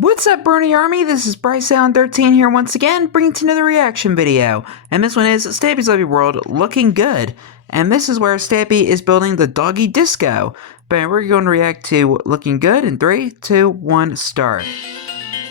What's up, Bernie Army? This is BryceAllen13 here once again, bringing to another reaction video. And this one is Stampy's Lovely World looking good. And this is where Stampy is building the doggy disco. But we're going to react to looking good in 3, 2, 1, start.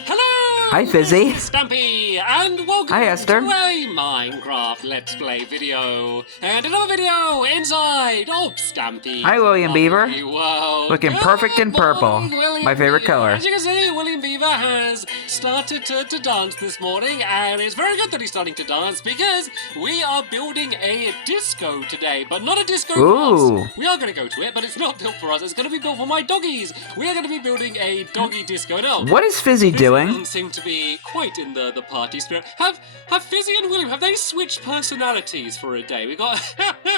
Hello! Hi, Fizzy. This is Stampy, and welcome Hi, Esther. to a Minecraft Let's Play video. And another video inside of Stampy. Hi, William Beaver. World. Looking perfect in purple. My favorite color. As you can see, William Beaver has started to dance this morning, and it's very good that he's starting to dance because we are building a disco today, but not a disco for us. We are going to go to it, but it's not built for us. It's going to be built for my doggies. We are going to be building a doggy disco. Now, what is Fizzy doing? Doesn't seem to be quite in the party spirit. Have Fizzy and William, have they switched personalities for a day? We've got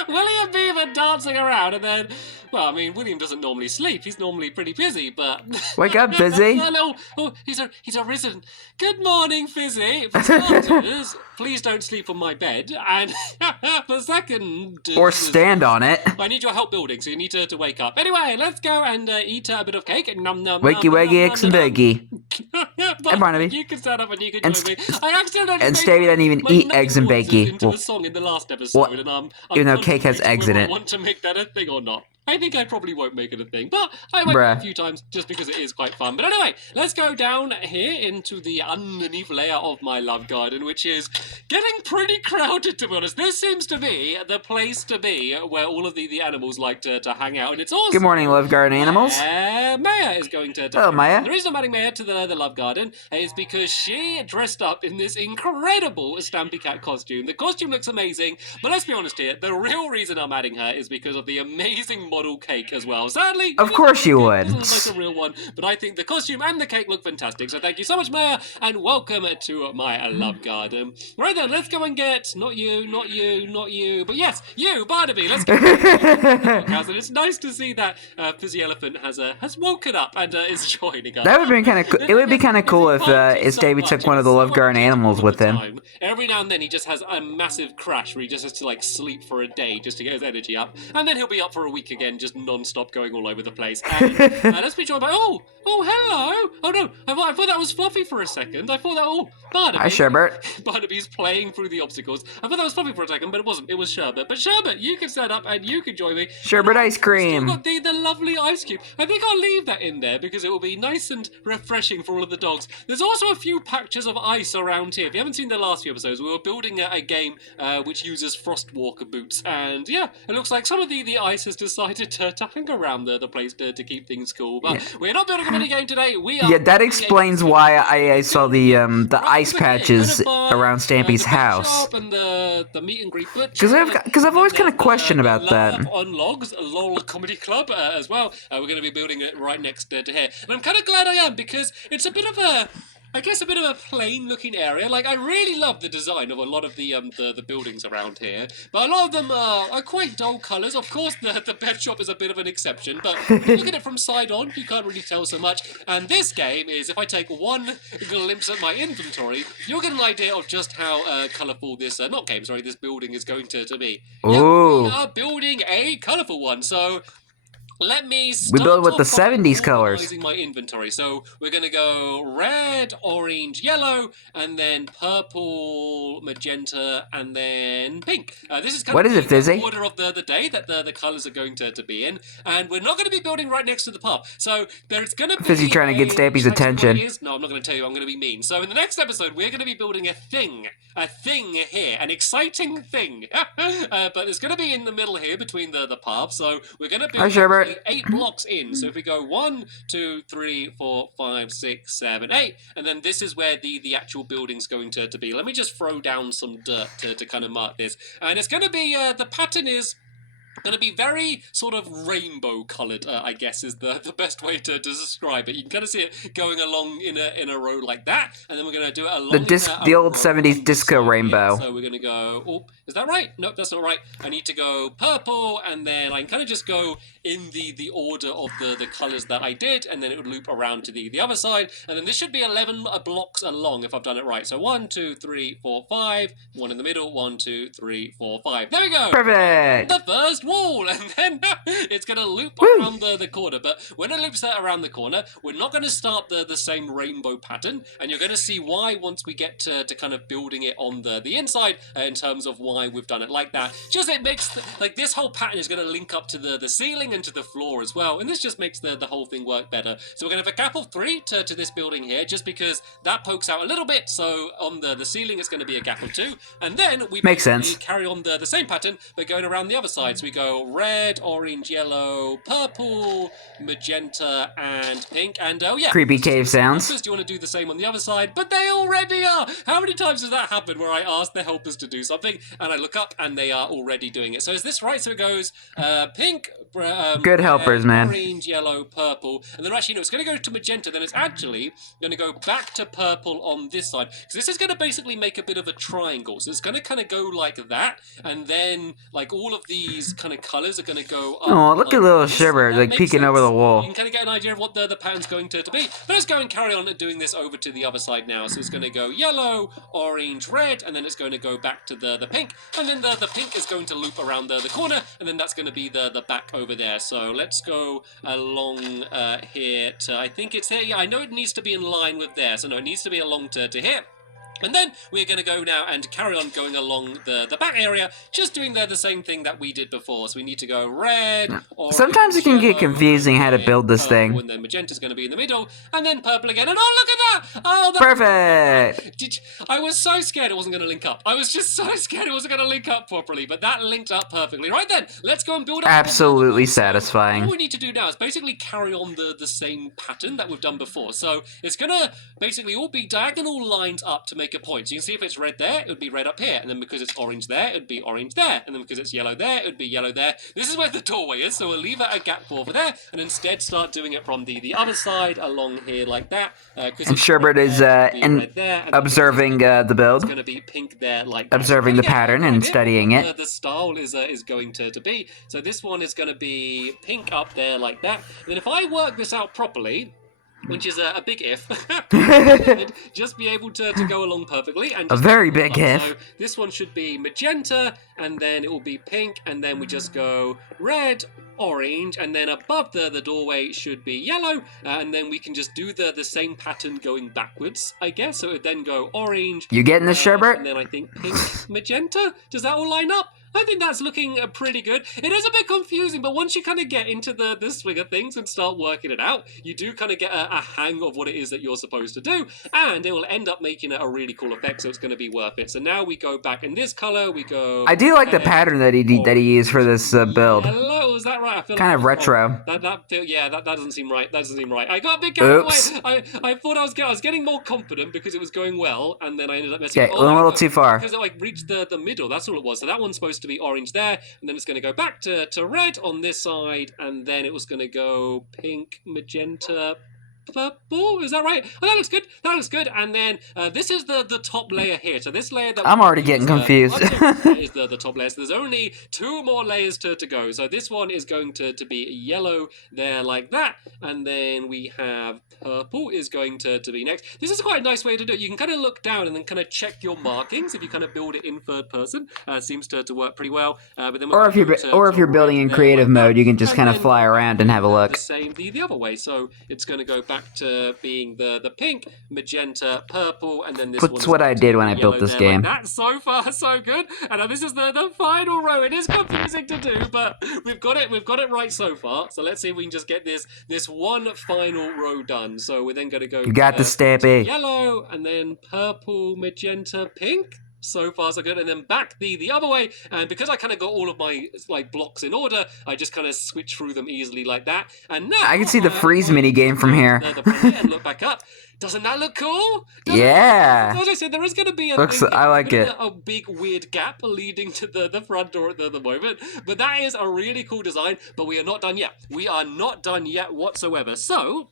William Beaver dancing around, and then, well, I mean, William doesn't normally sleep. He's normally pretty busy, but... Wake up, Fizzy. Hello. Oh, he's arisen. Good morning, Fizzy. For starters, please don't sleep on my bed. And for second... Or stand on it. I need your help building, so you need to wake up. Anyway, let's go and eat a bit of cake. Nom, nom, Wakey, nom, wakey, nom, eggs and nom, nom. baggy. Hey, Barnaby. You can stand up and you can join me. I accidentally And made Stevie doesn't even my eat eggs and name bakey. into Well, a song in the last episode, and I'm even though cake has contemplating eggs in whether it. I want to make that a thing or not. I think I probably won't make it a thing, but I might do it a few times just because it is quite fun. But anyway, let's go down here into the underneath layer of my love garden, which is getting pretty crowded, to be honest. This seems to be the place to be where all of the animals like to hang out, and it's also... Good morning, love garden animals. Maya is going to... Hello, Maya. The reason I'm adding Maya to the love garden is because she dressed up in this incredible Stampy Cat costume. The costume looks amazing, but let's be honest here, the real reason I'm adding her is because of the amazing model cake as well. Sadly, Of course you would. It doesn't look like a real one, but I think the costume and the cake look fantastic. So thank you so much, Maya, and welcome to my love garden. Right then, let's go and get not you, but yes, you, Barnaby. Let's go. And it's nice to see that Fizzy Elephant has woken up and is joining us. That would be kind of. It would be kind of cool if Davey took one of the love garden animals with him. Every now and then he just has a massive crash where he just has to like sleep for a day just to get his energy up, and then he'll be up for a week again, just non-stop going all over the place. And let's be joined by oh hello. Oh no, I thought that was Fluffy for a second. I thought that Barnaby. Hi, Sherbert. Barnaby's playing through the obstacles. I thought that was Fluffy for a second, but it wasn't. It was Sherbert. But Sherbert, you can stand up and you can join me. Sherbert ice cream. We've got the lovely ice cube. I think I'll leave that in there because it will be nice and refreshing for all of the dogs. There's also a few patches of ice around here. If you haven't seen the last few episodes, we were building a game which uses Frostwalker boots, and yeah, it looks like some of the ice has decided to hang around the place to keep things cool. But we're not building a mini game today. We are. Yeah, that explains why I saw the ice patches around Stampy's house. And the meet and greet butcher. Because I've always kind of questioned about that. On Logs, a LOL Comedy Club as well. We're going to be building it right next to here, and I'm kind of glad I am because it's a bit of a. I guess a bit of a plain-looking area. Like, I really love the design of a lot of the buildings around here, but a lot of them are quite dull colours. Of course, the pet shop is a bit of an exception, but if you look at it from side on, you can't really tell so much. And this game is, if I take one glimpse at my inventory, you'll get an idea of just how colourful this, this building is going to be. Ooh. Yeah, we are building a colourful one, so... Let me start We build with the off by 70s colors. organizing my inventory. So we're going to go red, orange, yellow, and then purple, magenta, and then pink. This is kind of the order of the day that the colors are going to be in. And we're not going to be building right next to the pub. So there's going to be Fizzy trying to get Stampy's attention. No, I'm not going to tell you. I'm going to be mean. So in the next episode, we're going to be building a thing here, an exciting thing. But it's going to be in the middle here between the pub. So we're going to build 8 blocks in. So if we go 1, 2, 3, 4, 5, 6, 7, 8, and then this is where the actual building's going to be. Let me just throw down some dirt to kind of mark this. And it's going to be, the pattern is going to be very sort of rainbow coloured, I guess is the best way to describe it. You can kind of see it going along in a row like that, and then we're going to do it along the old 70s disco rainbow. So we're going to go, oh, is that right? Nope, that's not right. I need to go purple, and then I can kind of just go in the order of the colours that I did, and then it would loop around to the other side, and then this should be 11 blocks along if I've done it right. So 1, 2, 3, 4, 5, 1 in the middle, 1, 2, 3, 4, 5. There we go! Perfect! The first wall, and then it's going to loop around the corner. But when it loops that around the corner, we're not going to start the same rainbow pattern, and you're going to see why once we get to kind of building it on the inside in terms of why we've done it like that. Just it makes, like, this whole pattern is going to link up to the ceiling and to the floor as well, and this just makes the whole thing work better. So we're going to have a gap of 3 to this building here, just because that pokes out a little bit, so on the ceiling it's going to be a gap of 2, and then we makes sense. Carry on the same pattern, but going around the other side. So we go red, orange, yellow, purple, magenta, and pink, and oh yeah. Creepy cave sounds. Do you want to do the same on the other side? But they already are! How many times has that happened where I ask the helpers to do something, and I look up, and they are already doing it? So is this right? So it goes pink, good helpers, man. Orange, yellow, purple, and then actually, no, it's going to go to magenta, then it's actually going to go back to purple on this side. So this is going to basically make a bit of a triangle. So it's going to kind of go like that, and then like all of these kind of colors are going to go up. Oh, look like at little this. Shiver, like peeking sense. over the wall. You can kind of get an idea of what the pattern's going to be. But let's go and carry on doing this over to the other side now. So it's going to go yellow, orange, red, and then it's going to go back to the pink, and then the pink is going to loop around the corner, and then that's going to be the back over there. So let's go along here to, I think it's here. Yeah, I know it needs to be in line with there. So no, it needs to be along to here. And then we're going to go now and carry on going along the back area, just doing the same thing that we did before. So we need to go red, orange, sometimes it can get confusing how to build this thing. And then magenta's going to be in the middle, and then purple again. And oh, look at that! Oh, Perfect! I was so scared it wasn't going to link up. I was just so scared it wasn't going to link up properly, but that linked up perfectly. Right then, let's go and build up. Absolutely satisfying. All we need to do now is basically carry on the same pattern that we've done before. So it's going to basically all be diagonal lines up to make a point. So you can see if it's red there, it would be red up here. And then because it's orange there, it would be orange there. And then because it's yellow there, it would be yellow there. This is where the doorway is, so we'll leave a gap for over there, and instead start doing it from the other side along here like that. And Sherbert is observing the build. It's going to be pink there like that. Observing the pattern and studying it. The style is going to be. So this one is going to be pink up there like that. And then if I work this out properly, which is a big if, just be able to go along perfectly. And a very big if. So this one should be magenta, and then it will be pink, and then we just go red, orange, and then above the doorway should be yellow, and then we can just do the same pattern going backwards, I guess. So it would then go orange. You getting this, Sherbert? And then I think pink, magenta. Does that all line up? I think that's looking pretty good. It is a bit confusing, but once you kind of get into the swing of things and start working it out, you do kind of get a hang of what it is that you're supposed to do, and it will end up making it a really cool effect, so it's going to be worth it. So now we go back in this color, we go... I do like the pattern that he used for this build. Hello, is that right? I feel kind of retro. That doesn't seem right. That doesn't seem right. I got a bit carried away. I thought I was getting more confident because it was going well, and then I ended up messing up. Okay, a little too far. Because it like reached the middle, that's all it was. So that one's supposed to be orange there, and then it's going to go back to red on this side, and then it was going to go pink, magenta, purple. Is that right? Oh, that looks good. That looks good. And then this is the top layer here. So this layer that I'm already getting confused. is the top layer. So there's only 2 more layers to go. So this one is going to be yellow there like that, and then we have purple is going to be next. This is quite a nice way to do it. You can kind of look down and then kind of check your markings if you kind of build it in third person. Seems to work pretty well. But then or if you're building in creative mode, you can just kind of fly around and have a look. The same the other way. So it's going to go back to being the pink, magenta, purple, and then this That's what I did when I built this game. Like so far, so good. And this is the final row. It is confusing to do, but we've got it right so far. So let's see if we can just get this one final row done. So we're then going to go. You got the Stampy. Yellow, and then purple, magenta, pink. So far so good, and then back the other way, and because I kind of got all of my like blocks in order, I just kind of switch through them easily like that. And now I can see the freeze mini game from here. And look back up. Doesn't that look cool? Yeah. As I said, there is going to be I like it. A big weird gap leading to the front door at the moment, but that is a really cool design. But we are not done yet. We are not done yet whatsoever. So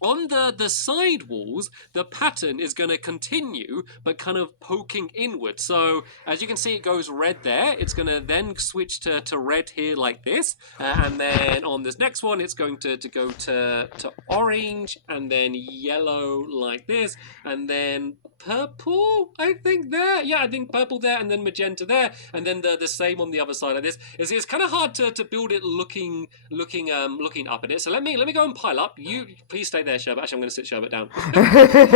on the side walls, the pattern is going to continue, but kind of poking inward. So as you can see, it goes red there. It's going to then switch to red here like this. And then on this next one, it's going to go to orange, and then yellow like this, and then purple, I think there. Yeah, I think purple there, and then magenta there, and then the same on the other side of this. It's kind of hard to build it looking up at it. So let me go and pile up. You please stay there, Sherbet. Actually, I'm going to sit Sherbet down.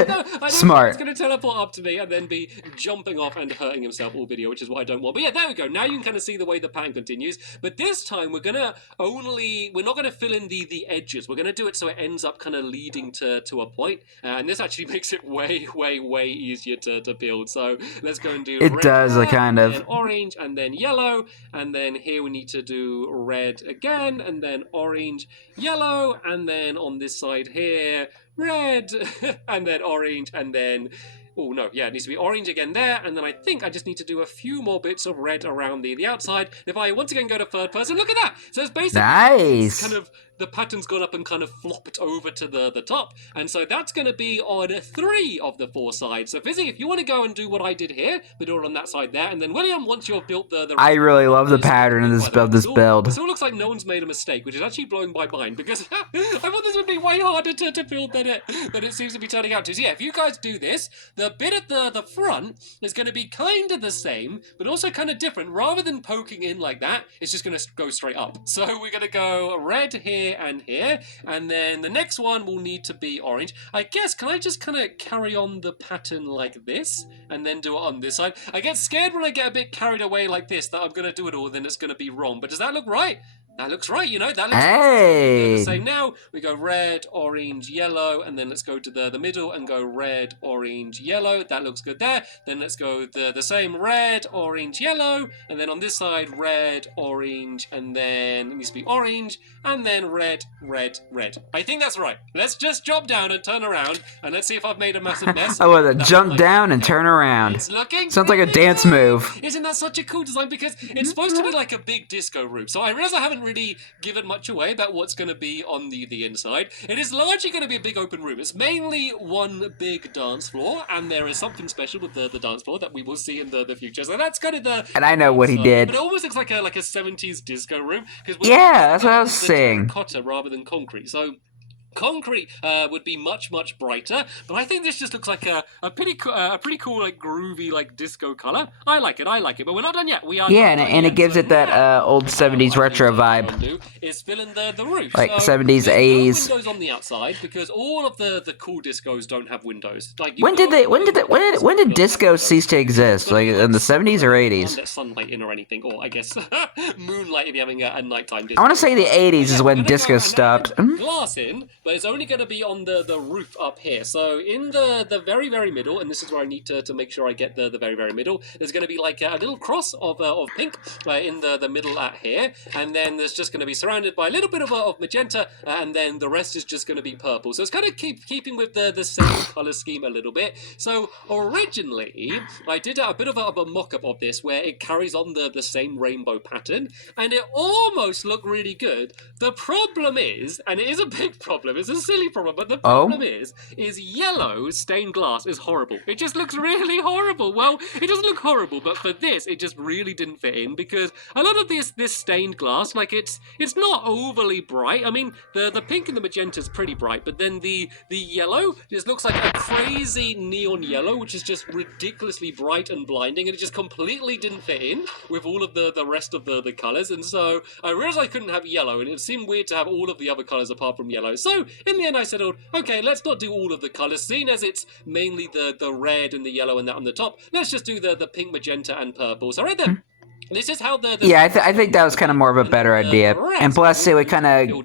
No, Smart. He's going to teleport up to me and then be jumping off and hurting himself all video, which is what I don't want. But yeah, there we go. Now you can kind of see the way the pattern continues. But this time we're not going to fill in the edges. We're going to do it so it ends up kind of leading to a point. And this actually makes it way easier to build. So let's go and do it red, does a kind of orange, and then yellow, and then here we need to do red again, and then orange, yellow, and then on this side here red, and then orange, and then oh no, yeah, it needs to be orange again there, and then I think I just need to do a few more bits of red around the outside. If I once again go to third person, look at that! So it's basically nice. Kind of the pattern's gone up and kind of flopped over to the top, and so that's going to be on 3 of the 4 sides. So Fizzy, if you want to go and do what I did here, but do it on that side there, and then William, once you've built the I really love the pattern of this build. It still looks like no one's made a mistake, which is actually blowing my mind, because I thought this would be way harder to build than it seems to be turning out to. So yeah, if you guys do this, the bit at the front is going to be kind of the same, but also kind of different. Rather than poking in like that, it's just going to go straight up. So we're going to go red here and here, and then the next one will need to be orange. I guess, can I just kind of carry on the pattern like this, and then do it on this side? I get scared when I get a bit carried away like this, that I'm going to do it all, then it's going to be wrong. But does that look right? That looks right, you know, that looks hey. the same. Now we go red, orange, yellow, and then let's go to the middle and go red, orange, yellow. That looks good there. Then let's go the same red, orange, yellow, and then on this side red, orange, and then it needs to be orange, and then red, red, red. I think that's right. Let's just jump down and turn around, and let's see if I've made a massive mess. Oh, well, jump down and turn around. It's looking sounds like a dance move. Isn't that such a cool design? Because it's supposed to be like a big disco room. So I realize I haven't really given much away about what's going to be on the inside. It is largely going to be a big open room. It's mainly one big dance floor, and there is something special with the dance floor that we will see in the future. So that's kind of the... And I know what he did. But it almost looks like a 70s disco room. Yeah, that's what I was saying. Terracotta rather than concrete. So concrete would be much brighter, but I think this just looks like a pretty cool like groovy like disco color. I like it, but we're not done yet. We are and it gives it that old 70s retro vibe. Is fill in the roof, like 70s, 80s. No windows on the outside because all of the cool discos don't have windows. Like when did disco cease to exist? Like in the 70s or 80s? Let sunlight in or anything, or I guess moonlight if you're having a nighttime disco. I want to say the 80s is when disco stopped. Glass in. But it's only going to be on the roof up here. So in the very middle, and this is where I need to make sure I get the very middle, there's going to be like a little cross of pink in the middle at here, and then there's just going to be surrounded by a little bit of magenta, and then the rest is just going to be purple. So it's kind of keeping with the same color scheme a little bit. So originally I did a bit of a mock-up of this where it carries on the same rainbow pattern, and it almost looked really good. The problem is, and it is a big problem, it's a silly problem, but the problem is yellow stained glass is horrible. It just looks really horrible. Well, it doesn't look horrible, but for this, it just really didn't fit in because a lot of this stained glass, like it's not overly bright. I mean, the pink and the magenta is pretty bright, but then the yellow just looks like a crazy neon yellow, which is just ridiculously bright and blinding, and it just completely didn't fit in with all of the rest of the colors. And so I realized I couldn't have yellow, and it seemed weird to have all of the other colors apart from yellow. So in the end I settled, okay, let's not do all of the colours, seeing as it's mainly the red and the yellow and that on the top, let's just do the pink, magenta and purple. So right there, this is how yeah, I think that was kind of more of a better idea, and plus it would kind of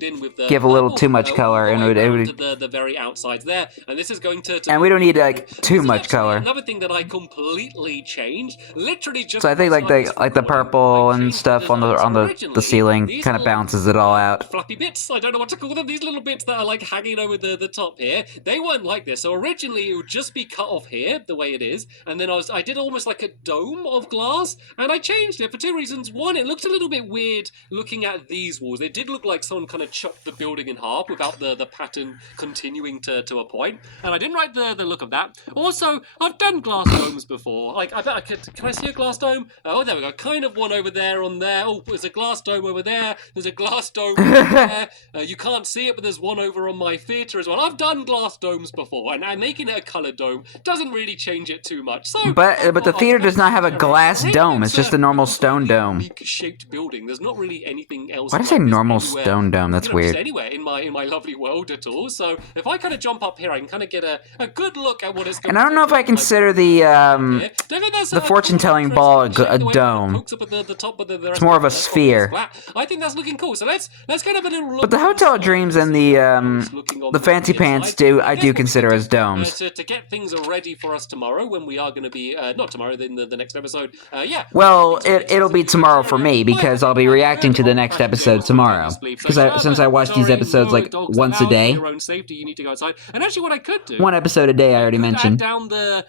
give a little too much color, and it would the very outsides there, and this is going to and we don't need like too much color. Another thing that I completely changed, literally just so I think like the purple and stuff on the ceiling kind of balances it all out. Fluffy bits, I don't know what to call them. These little bits that are like hanging over the top here, they weren't like this. So originally it would just be cut off here the way it is, and then I did almost like a dome of glass, and I changed it. it for two reasons. One, it looked a little bit weird looking at these walls. It did look like someone kind of chopped the building in half without the pattern continuing to a point. And I didn't like the look of that. Also, I've done glass domes before. Like, I bet I could... Can I see a glass dome? Oh, there we go. Kind of one over there on there. Oh, there's a glass dome over there. There's a glass dome over there. You can't see it, but there's one over on my theatre as well. I've done glass domes before, and making it a coloured dome doesn't really change it too much. So, but the theater does not have a glass dome. It's just a normal stone dome. Shaped building. There's not really anything else. Why did I say normal stone dome? That's weird. Anywhere in my lovely world at all. So if I kind of jump up here, I can kind of get a good look at what it's going to be. And I don't know if I consider the fortune-telling ball a dome. It's more of a sphere. I think that's looking cool. So let's kind of have a little look. But the Hotel Dreams and the Fancy Pants I do consider as domes. To get things ready for us tomorrow when we are going to be not tomorrow, then the next episode. Yeah. Well, it'll be tomorrow for me because I'll be reacting to the next episode tomorrow. Because since I watch these episodes like once a day. Your own safety, you need to go outside. And actually, what I could do. One episode a day, I already mentioned. Down the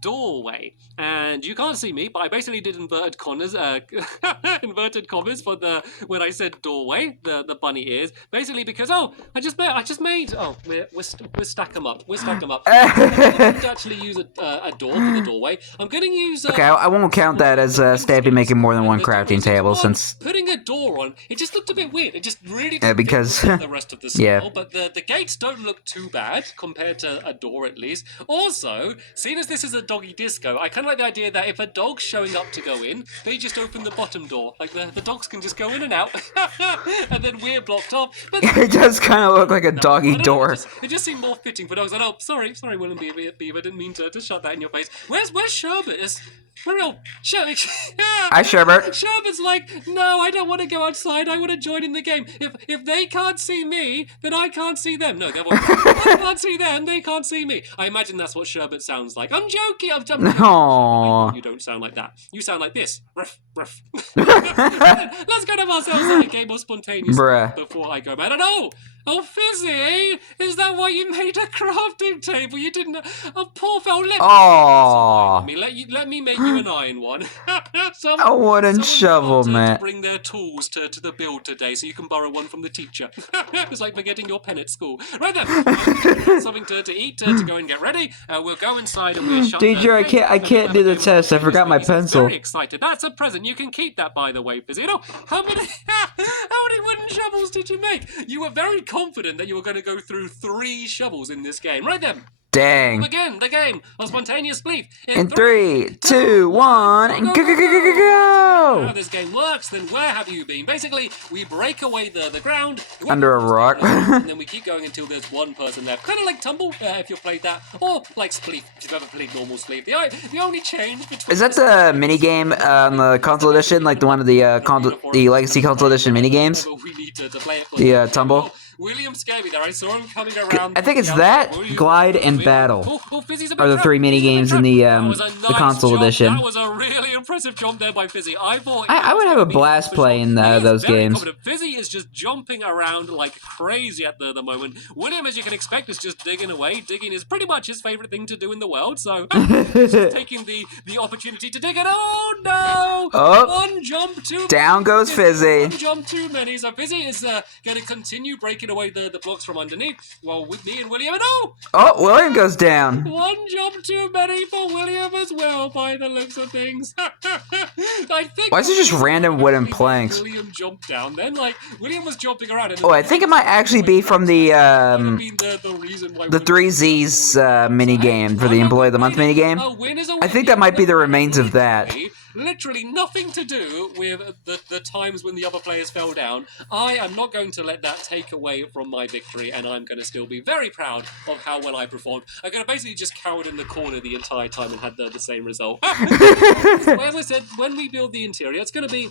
doorway, and you can't see me, but I basically did inverted commas for when I said doorway, the bunny ears, basically because I just made we're stack them up. I'm going to actually use a door for the doorway. I'm going to use okay, I won't count that as Stampy making more than one crafting table since putting a door on it just looked a bit weird. It just really because the rest of the skull, but the gates don't look too bad compared to a door at least. Also, seeing as this is a doggy disco, I kind of like the idea that if a dog's showing up to go in, they just open the bottom door. Like the dogs can just go in and out, and then we're blocked off. But it does kind of look like a doggy door. It just seemed more fitting for dogs. And sorry, William Beaver, didn't mean to shut that in your face. Where's Sherbet? Sherbet. Hi, Sherbet. Sherbet's like, no, I don't want to go outside. I want to join in the game. If they can't see me, then I can't see them. No, I can't see them. They can't see me. I imagine that's what Sherbet sounds like. I'm joking. No. You don't sound like that. You sound like this. Ruff, ruff. Let's go to ourselves a game of spontaneous before I go mad. And oh, Fizzy, is that why you made a crafting table? You didn't. Oh, poor fellow. Let me make you an iron one. A wooden shovel, man. To bring their tools to the build today, so you can borrow one from the teacher. It's like forgetting your pen at school. Right then, something to eat to go and get ready. We'll go inside and we'll shut. Teacher, I can't do the test. I forgot my pencil. Very excited. That's a present. You can keep that, by the way, Fizzy. You know how many wooden shovels did you make? You were very confident that you were going to go through 3 shovels in this game. Right then. Dang. Again, the game of spontaneous belief. In 3, 2, 1, go! How this game works, then where have you been? Basically, we break away the ground. Under a rock. And then we keep going until there's one person left. Kind of like Tumble, if you've played that. Or like Spleef, if you've ever played normal Spleef. The only change between... Is that the minigame on the console edition? Like the one of the Legacy console edition minigames? We need to play it for the Tumble? William scared me there. I saw him coming around. I think it's that, Glide, and Battle are the 3 minigames in the console edition. That was a really impressive jump there by Fizzy. I would have a blast playing those games. Fizzy is just jumping around like crazy at the moment. William, as you can expect, is just digging away. Digging is pretty much his favourite thing to do in the world, so he's taking the opportunity to dig it. Oh no! One jump too many. Down goes Fizzy. One jump too many. So Fizzy is going to continue breaking away the blocks from underneath, while with me and William, and William goes down. One jump too many for William as well, by the looks of things. I think. Why is it just random wooden planks? William jumped down, then William was jumping around. And I think it might actually be from the 3Z's mini game for the Employee of the Month mini game. I think that might be the remains of that. Literally nothing to do with the times when the other players fell down. I am not going to let that take away from my victory, and I'm going to still be very proud of how well I performed. I'm going to basically just cowered in the corner the entire time and had the same result. So as I said, when we build the interior, it's going to be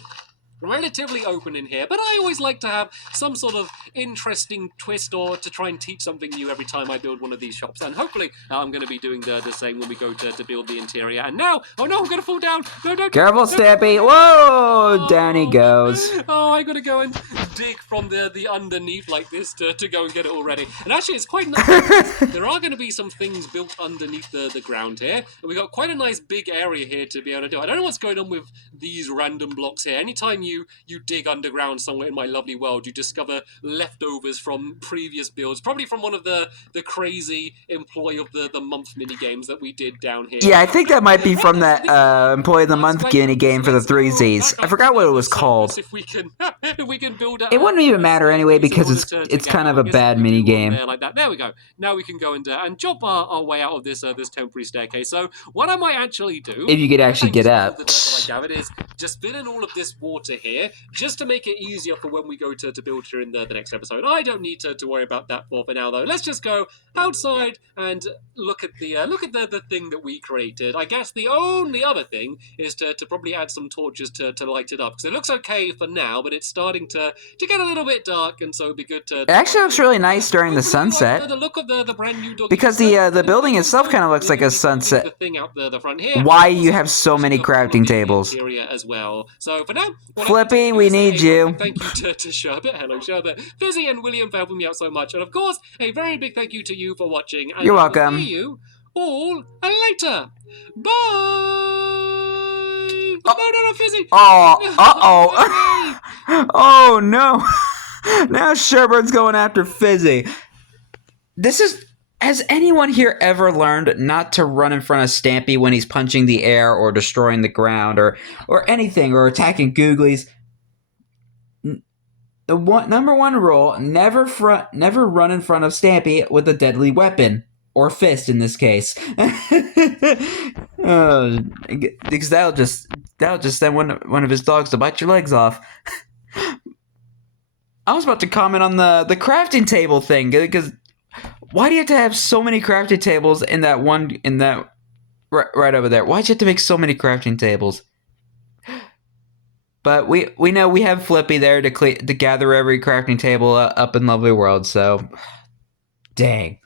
relatively open in here, but I always like to have some sort of interesting twist or to try and teach something new every time I build one of these shops, and hopefully I'm going to be doing the same when we go to build the interior. And now, oh no, I'm going to fall down. No, careful, Stampy. Whoa, down he goes. Oh, I got to go and dig from the underneath like this to go and get it all ready. And actually, it's quite nice. There are going to be some things built underneath the ground here, and we got quite a nice big area here to be able to do. I don't know what's going on with these random blocks here. Anytime you dig underground somewhere in my lovely world, you discover leftovers from previous builds, probably from one of the crazy Employee of the Month mini games that we did down here. Yeah, I think that might be from that Employee of the Month mini game for the 3Zs. I forgot what it was called. If we can build it wouldn't even matter anyway because it's kind of a bad mini game. Like that. There we go. Now we can go and chop our way out of this temporary staircase. So what I might actually do, if you could actually get up, is just fill in all of this water here, just to make it easier for when we go to build here in the next episode. I don't need to worry about that for now, though. Let's just go outside and look at the thing that we created. I guess the only other thing is to probably add some torches to light it up, because it looks okay for now, but it's starting to get a little bit dark, and so it'd be good to... It actually looks really nice during the sunset. The look of the brand new dog, because the building itself kind of looks like a sunset. The thing out the front here. Why you have so many crafting tables? As well. So for now, Flippy, we need you. Thank you to Sherbet. Hello, Sherbet. Fizzy and William for helping me out so much, and of course, a very big thank you to you for watching. And you're welcome. See you all later. Bye. Oh, no, Fizzy. Oh, oh no. Now Sherbet's going after Fizzy. Has anyone here ever learned not to run in front of Stampy when he's punching the air or destroying the ground or anything, or attacking googlies? Number one rule, never run in front of Stampy with a deadly weapon. Or fist in this case. Because that'll just send one of his dogs to bite your legs off. I was about to comment on the crafting table thing, because why do you have to have so many crafting tables in that right over there? Why'd you have to make so many crafting tables? But we know we have Flippy there to gather every crafting table up in Lovely World, so dang.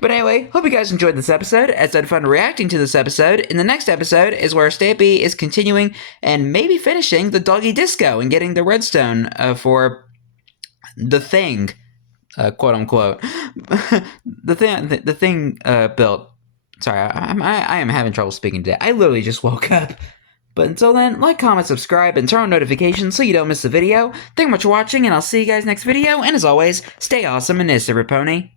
But anyway, hope you guys enjoyed this episode, as I had fun reacting to this episode. In the next episode is where Stampy is continuing and maybe finishing the doggy disco and getting the redstone for the thing. Quote unquote, the thing built. Sorry, I am having trouble speaking today. I literally just woke up. But until then, like, comment, subscribe, and turn on notifications so you don't miss a video. Thank you much for watching, and I'll see you guys next video. And as always, stay awesome and this, Pony.